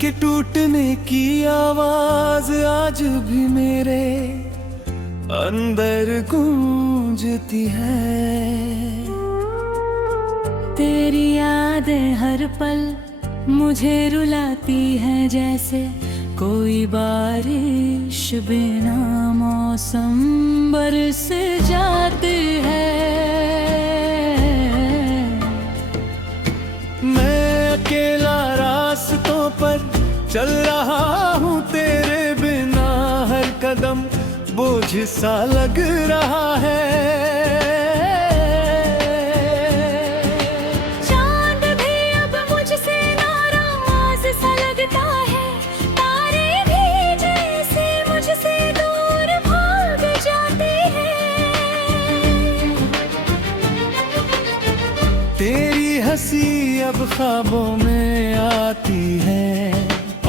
के टूटने की आवाज आज भी मेरे अंदर गूंजती है। तेरी यादें हर पल मुझे रुलाती है, जैसे कोई बारिश बिना मौसम बरस जाती है। मैं अकेला रास्तों पर चल रहा हूँ तेरे बिना, हर कदम बोझ सा लग रहा है। चांद भी अब मुझसे नाराज सा लगता है, तारे भी जैसे मुझसे दूर भाग जाते हैं। तेरी हंसी अब ख्वाबों में आती है,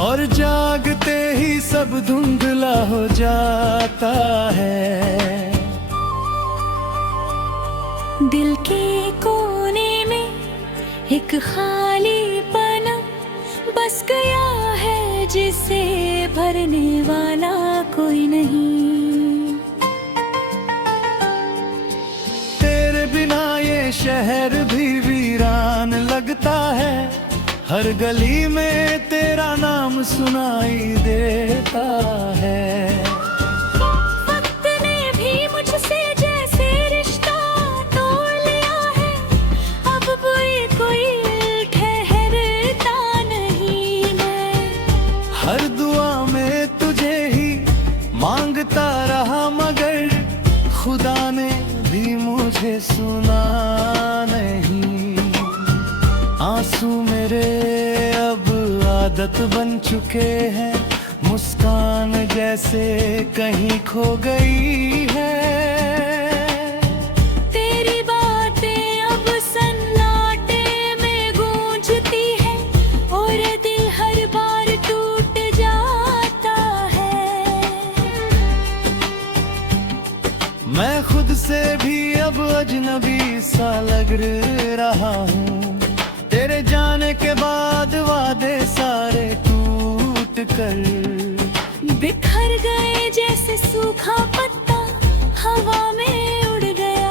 और जागते ही सब धुंधला हो जाता है। दिल के कोने में एक खालीपन बस गया है, जिसे भरने वाला कोई नहीं। तेरे बिना ये शहर भी वीरान लगता है, हर गली में तेरा नाम सुनाई देता है। वक्त ने भी मुझसे जैसे रिश्ता तोड़ लिया है, अब कोई ठहरता नहीं। मैं हर दुआ में तुझे ही मांगता रहा, मगर खुदा ने भी मुझे सुना नहीं। आंसू मेरे अब आदत बन चुके हैं, मुस्कान जैसे कहीं खो गई है। तेरी बातें अब सन्नाटे में गूंजती है, और दिल हर बार टूट जाता है। मैं खुद से भी अब अजनबी सा लग रहा हूँ, तेरे जाने के बाद वादे सारे टूट कर बिखर गए जैसे सूखा पत्ता हवा में उड़ गया।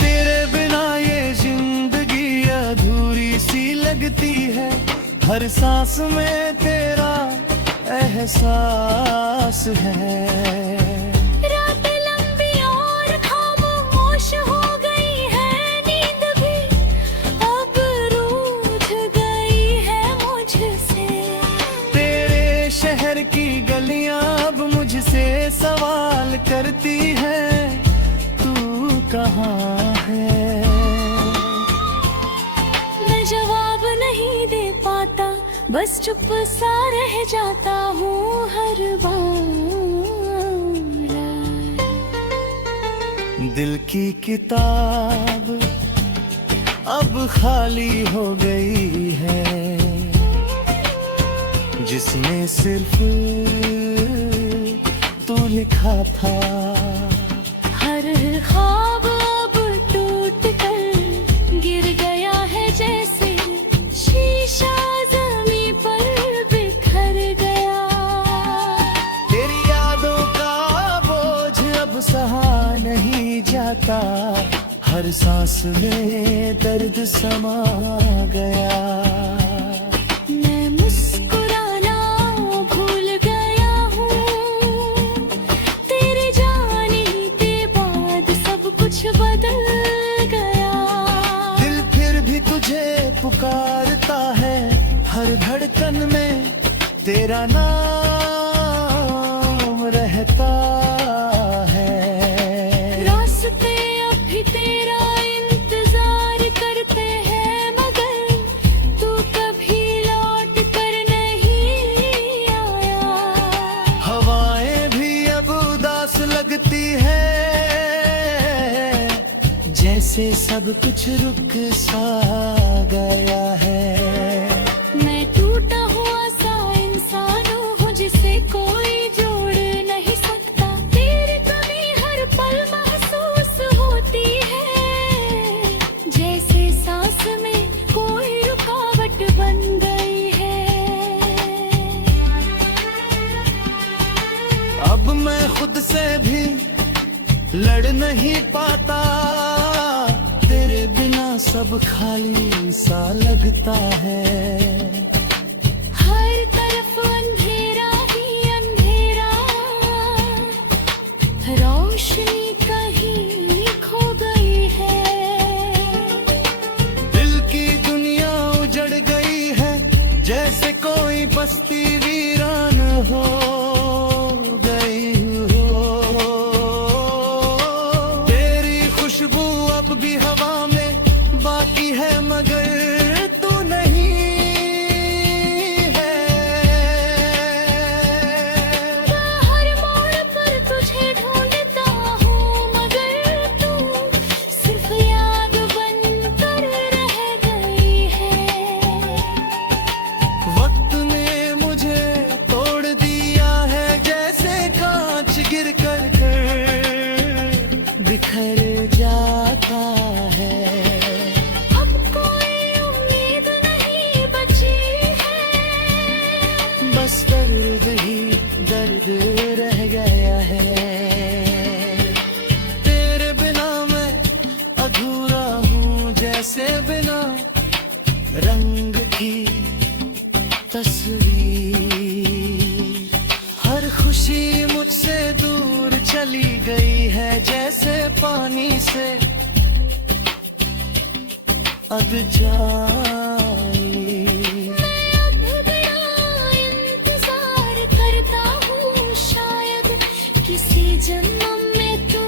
तेरे बिना ये जिंदगी अधूरी सी लगती है, हर सांस में तेरा एहसास है। की गलियां अब मुझसे सवाल करती हैं, तू कहाँ है? मैं जवाब नहीं दे पाता, बस चुप सा रह जाता हूँ हर बार। दिल की किताब अब खाली हो गई है, जिसमें सिर्फ तू लिखा था। हर ख्वाब अब टूट कर गिर गया है, जैसे शीशा ज़मीं पर बिखर गया। तेरी यादों का बोझ अब सहा नहीं जाता, हर सांस में दर्द समा गया। पुकारता है हर धड़कन में, तेरा नाम रहता है। रास्ते अब भी तेरा इंतजार करते हैं, मगर तू कभी लौट कर नहीं आया। हवाएं भी अब उदास लगती है, जैसे सब कुछ रुक सा गया है। मैं टूटा हुआ सा इंसान हूँ, जिसे कोई जोड़ नहीं सकता। तेरी कमी हर पल महसूस होती है, जैसे सांस में कोई रुकावट अब मैं खुद से भी लड़ नहीं पाता, तेरे बिना सब खाली सा लगता है। हर तरफ अंधेरा ही अंधेरा, रोशनी कहीं खो गई है। दिल की दुनिया उजड़ गई है, जैसे कोई बस्ती वीरान हो गई हो। तेरी खुशबू अब भी हवा में बाकी है, मगर तू नहीं है। हर मोड़ पर तुझे ढूंढता हूँ, मगर तू सिर्फ याद बनकर रह गई है। वक्त ने मुझे तोड़ दिया है, जैसे कांच गिर कर बिखर जाता है। अब कोई उम्मीद नहीं बची है, बस दर्द ही दर्द रह गया है। तेरे बिना मैं अधूरा हूँ, जैसे बिना रंग की तस्वीर। हर खुशी मुझसे दूर चली गई है, जैसे पानी से अब जाए। अब बड़ा इंतजार करता हूँ, शायद किसी जन्म में तू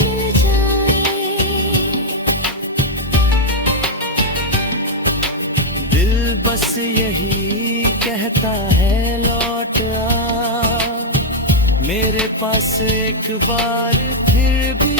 मिल जाए। दिल बस यही कहता है, लौट आ मेरे पास एक बार फिर भी।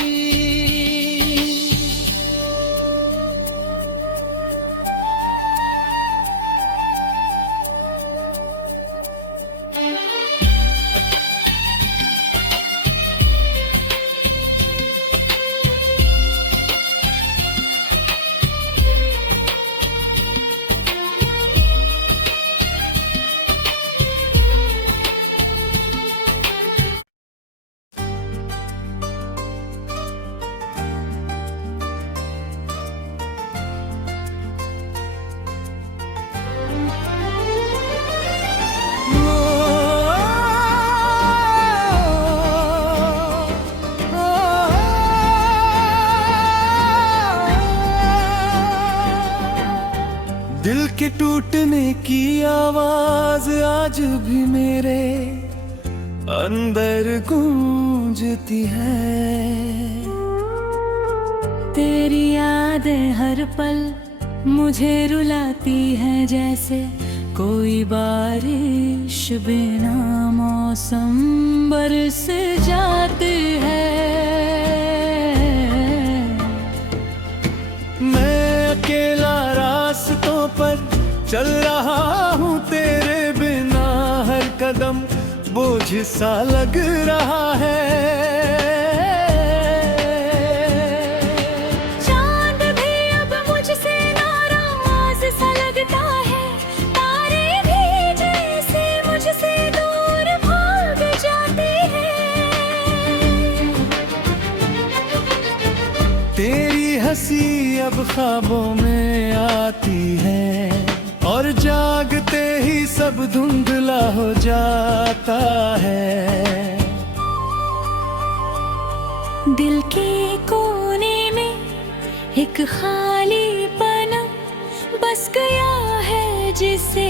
दिल के टूटने की आवाज आज भी मेरे अंदर गूंजती है। तेरी यादें हर पल मुझे रुलाती हैं, जैसे कोई बारिश बिना मौसम बरस जाती है। मैं अकेला रास्तों पर चल रहा हूँ, तेरे बिना हर कदम बोझ सा लग रहा है। चांद भी अब मुझसे नाराज सा लगता है, तारे भी जैसे मुझसे दूर भाग जाते हैं। तेरी हंसी अब ख्वाबों में आती है, और जागते ही सब धुंधला हो जाता है। दिल के कोने में एक खालीपन बस गया है, जिसे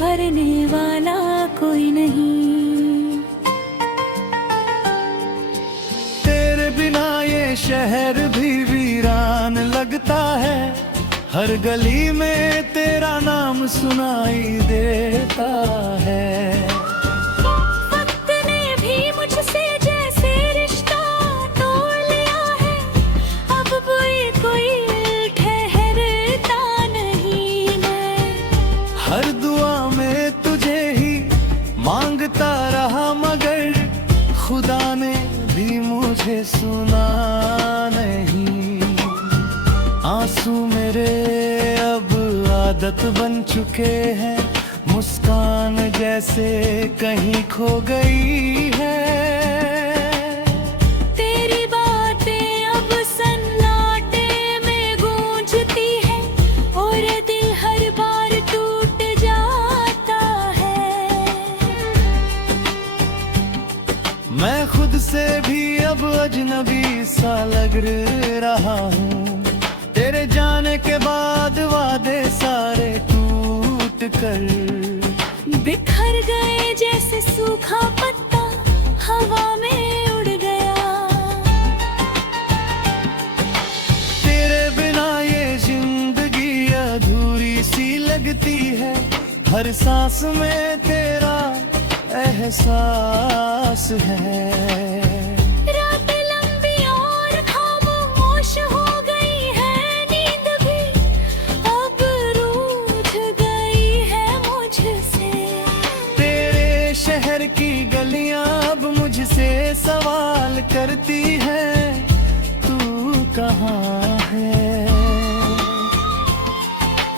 भरने वाला कोई नहीं। तेरे बिना ये शहर भी वीरान लगता है, हर गली में तेरा नाम सुनाई देता है। वक्त ने भी मुझसे जैसे रिश्ता तोड़ लिया है, अब कोई ठहरता नहीं। मैं हर दुआ में तुझे ही मांगता रहा, मगर खुदा ने भी मुझे सुना नहीं। आंसू मेरे अब आदत बन चुके हैं, मुस्कुराते मुस्कान जैसे कहीं खो गई है। तेरी बातें अब सन्नाटे में गूंजती है और दिल हर बार टूट जाता है। मैं खुद से भी अब अजनबी सा लग रहा हूँ। तेरे जाने के बाद वादे सारे टूट कर बिखर गए जैसे सूखा पत्ता हवा में उड़ गया। तेरे बिना ये जिंदगी अधूरी सी लगती है। हर सांस में तेरा एहसास है। रातें लंबी और खामोश हो गई है, नींद भी अब रूठ गई है मुझसे। तेरे शहर की गलियां अब मुझसे सवाल करती हैं, तू कहाँ है?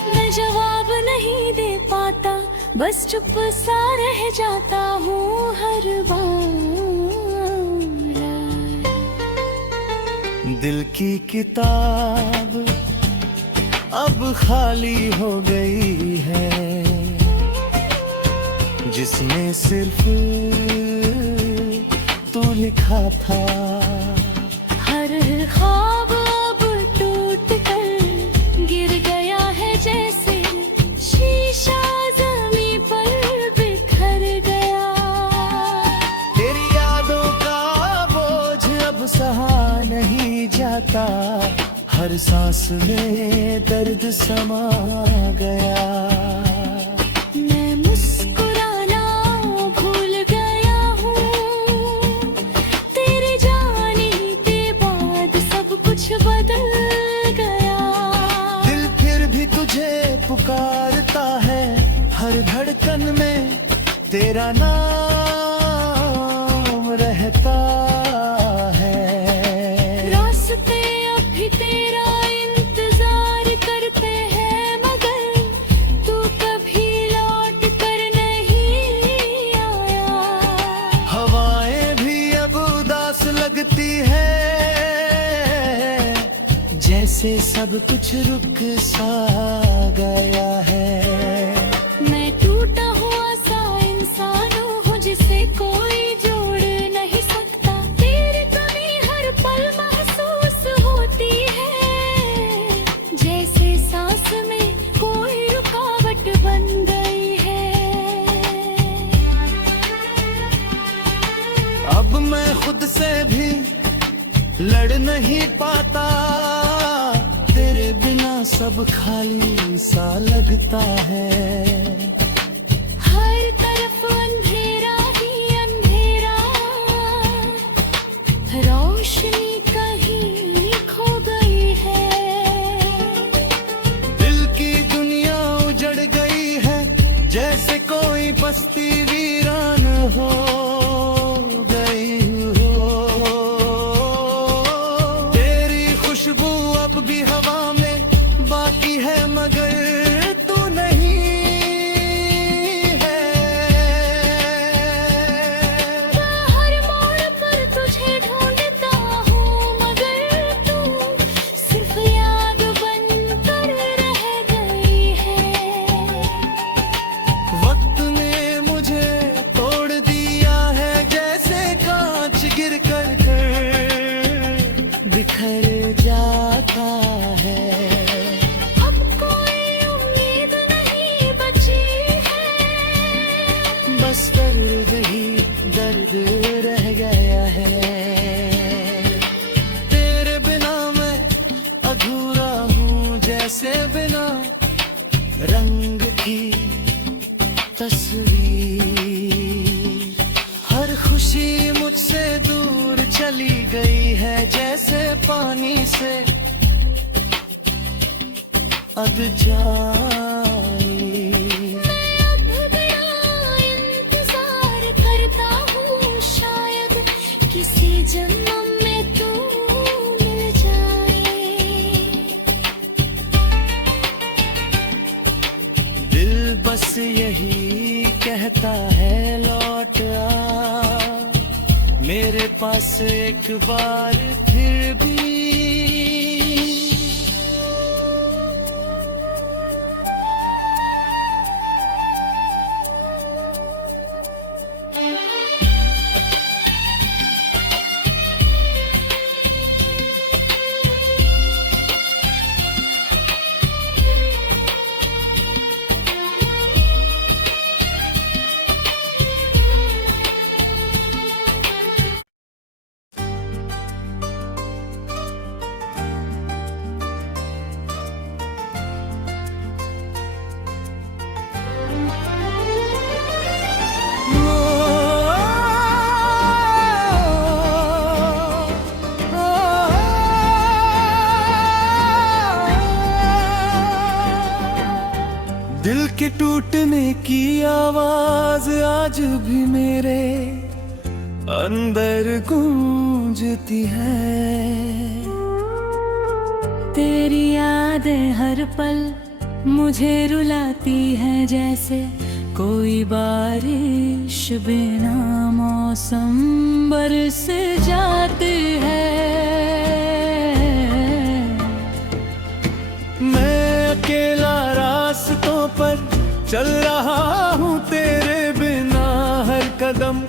मैं जवाब नहीं दे पाता, बस चुप सा रह जाता हूँ हर बार। दिल की किताब अब खाली हो गई है, जिसमें सिर्फ तू लिखा था। हर ख्वाब अब टूट कर गिर गया है जैसे शीशा ज़मीं पर बिखर गया। तेरी यादों का बोझ अब सहा नहीं जाता, हर सांस में दर्द समा गया। मैं मुस्कुराना भूल गया हूँ, तेरे जाने के बाद सब कुछ बदल गया। दिल फिर भी तुझे पुकारता है, हर धड़कन में तेरा नाम रहता है। रास्ते अब भी तेरा इंतजार करते हैं, मगर तू कभी लौट कर नहीं आया। हवाएं भी अब उदास लगती है, जैसे सब कुछ रुक सा गया है। मैं टूटा हुआ सा इंसान हूँ जिसे कोई जोड़ नहीं सकता। तेरी कमी हर पल महसूस होती है, जैसे सांस में कोई रुकावट बन गई है। अब मैं खुद से भी लड़ नहीं पाता, तेरे बिना सब खाली सा लगता है। हर तरफ अंधेरा ही अंधेरा, रोशनी कहीं खो गई है। दिल की दुनिया उजड़ गई है, जैसे कोई बस्ती वीरान हो गई हो। तेरी खुशबू अब भी हवा में बाकी है, मगर तू नहीं है। हर मोड़ पर तुझे ढूंढता हूँ, मगर तू सिर्फ याद बनकर रह गई है। वक्त ने मुझे तोड़ दिया है, जैसे कांच गिर कर बिखर जाता है। अब कोई उम्मीद नहीं बची है, बस दर्द ही दर्द रह गया है। तेरे बिना मैं अधूरा हूँ, जैसे बिना रंग की तस्वीर। हर खुशी मुझसे दूर चली गई है, जैसे पानी से अब जाए। अब गया इंतजार करता हूँ, शायद किसी जन्म में तू मिल जाए। दिल बस यही मेरे पास एक बार फिर भी। दिल के टूटने की आवाज आज भी मेरे अंदर गूंजती है। तेरी यादें हर पल मुझे रुलाती है, जैसे कोई बारिश बिना मौसम बरस जाती है। मैं अकेला रास्तों पर चल रहा हूँ तेरे बिना, हर कदम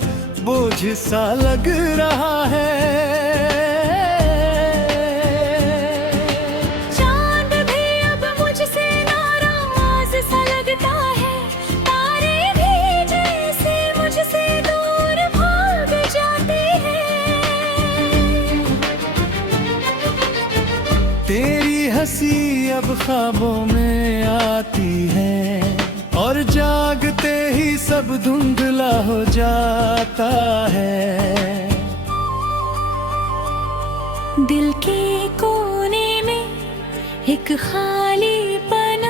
बोझ सा लग रहा है। चांद भी अब मुझसे नाराज सा लगता है, तारे भी जैसे मुझसे दूर भाग जाते हैं। तेरी हंसी अब ख्वाबों में आती है, और जागते ही सब धुंधला हो जाता है। दिल के कोने में एक खालीपन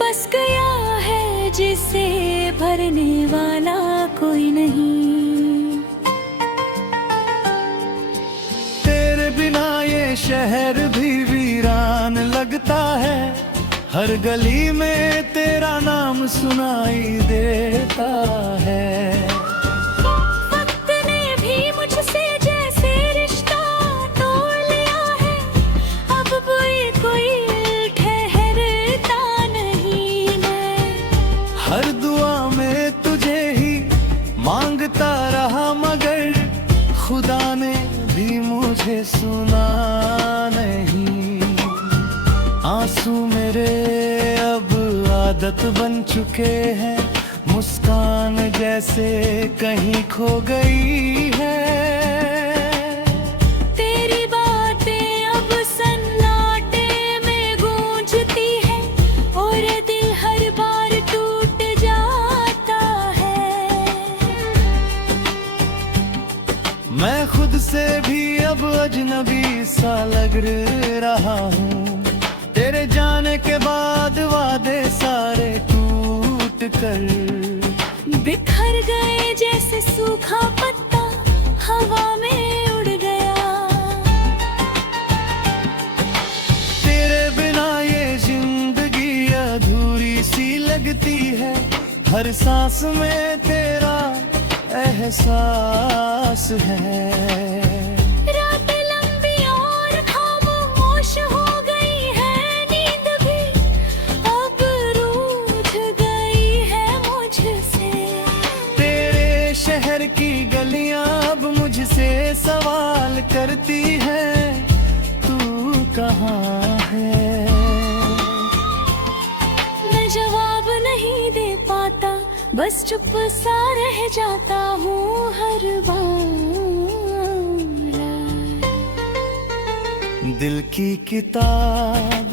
बस गया है, जिसे भरने वाला कोई नहीं। तेरे बिना ये शहर भी वीरान लगता है, हर गली में तेरा नाम सुनाई देता है। वक्त ने भी मुझसे जैसे रिश्ता तोड़ लिया है, अब कोई ठहरता नहीं। मैं हर दुआ में तुझे ही मांगता रहा, मगर खुदा ने भी मुझे सुना नहीं। आंसू मेरे अब आदत बन चुके हैं, मुस्कान जैसे कहीं खो गई है। तेरी बातें अब सन्नाटे में गूंजती है, और दिल हर बार टूट जाता है। मैं खुद से भी अब अजनबी सा लग रहा हूँ, तेरे जाने के बाद वादे सारे टूट कर बिखर गए जैसे सूखा पत्ता हवा में उड़ गया। तेरे बिना ये जिंदगी अधूरी सी लगती है, हर सांस में तेरा एहसास है। की गलियां अब मुझसे सवाल करती हैं, तू कहाँ है? मैं जवाब नहीं दे पाता, बस चुप सा रह जाता हूँ हर बार। दिल की किताब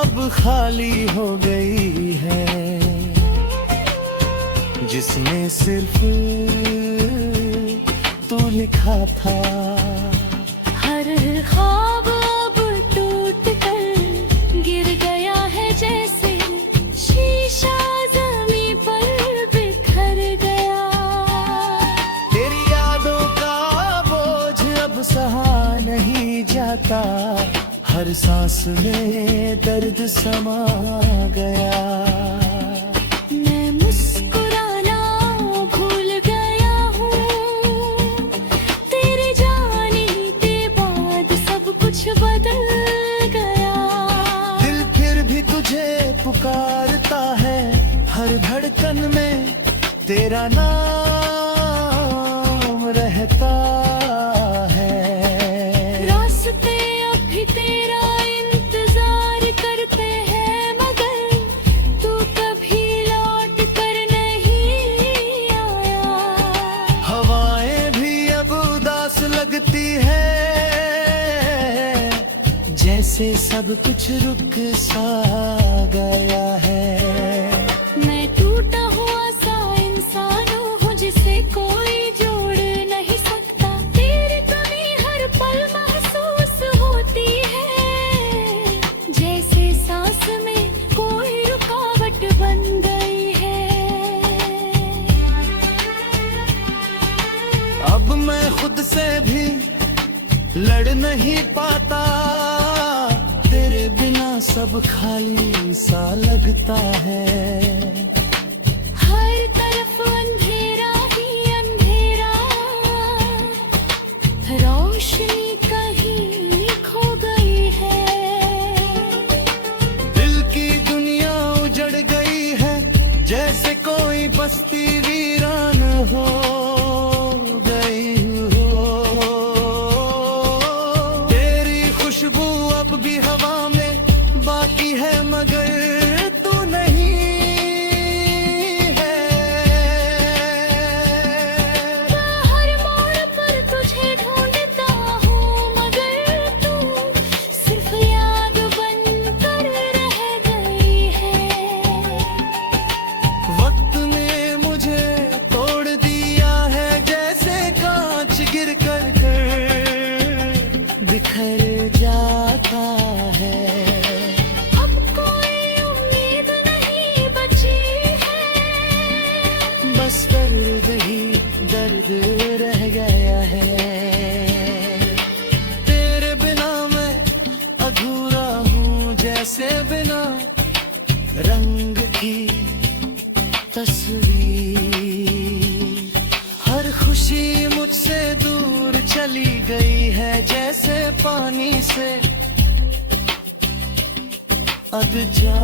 अब खाली हो गई है, जिसमें सिर्फ तू लिखा था। हर ख्वाब अब टूट कर गिर गया है, जैसे शीशा ज़मीं पर बिखर गया। तेरी यादों का बोझ अब सहा नहीं जाता, हर सांस में दर्द समा गया। मैं मुस्कुराना भूल गया हूँ, धड़कन में तेरा नाम रहता है। रास्ते अब भी तेरा इंतजार करते हैं, मगर तू कभी लौट कर नहीं आया। हवाएं भी अब उदास लगती है, जैसे सब कुछ रुक सा गया है। मैं टूटा हुआ सा इंसान हूँ जिसे कोई जोड़ नहीं सकता। तेरी कमी हर पल महसूस होती है, जैसे सांस में कोई रुकावट बन गई है। अब मैं खुद से भी लड़ नहीं पाता, तेरे बिना सब खाली सा लगता है। हर तरफ अंधेरा ही अंधेरा, रोशनी कहीं खो गई है। दिल की दुनिया उजड़ गई है, जैसे कोई बस्ती वीरान हो गई हो। तेरी खुशबू अब भी हवा में बाकी है, मगर तू नहीं है। हर मोड़ पर तुझे ढूंढता हूँ, मगर तू सिर्फ याद बनकर रह गई है। वक्त ने मुझे तोड़ दिया है, जैसे कांच गिर कर बिखर जाता है। अब कोई उम्मीद नहीं बची है, बस दर्द ही दर्द रह गया है। तेरे बिना मैं अधूरा हूँ, जैसे बिना रंग की तस्वीर। हर खुशी मुझसे दूर चली गई है, जैसे पानी से अब जा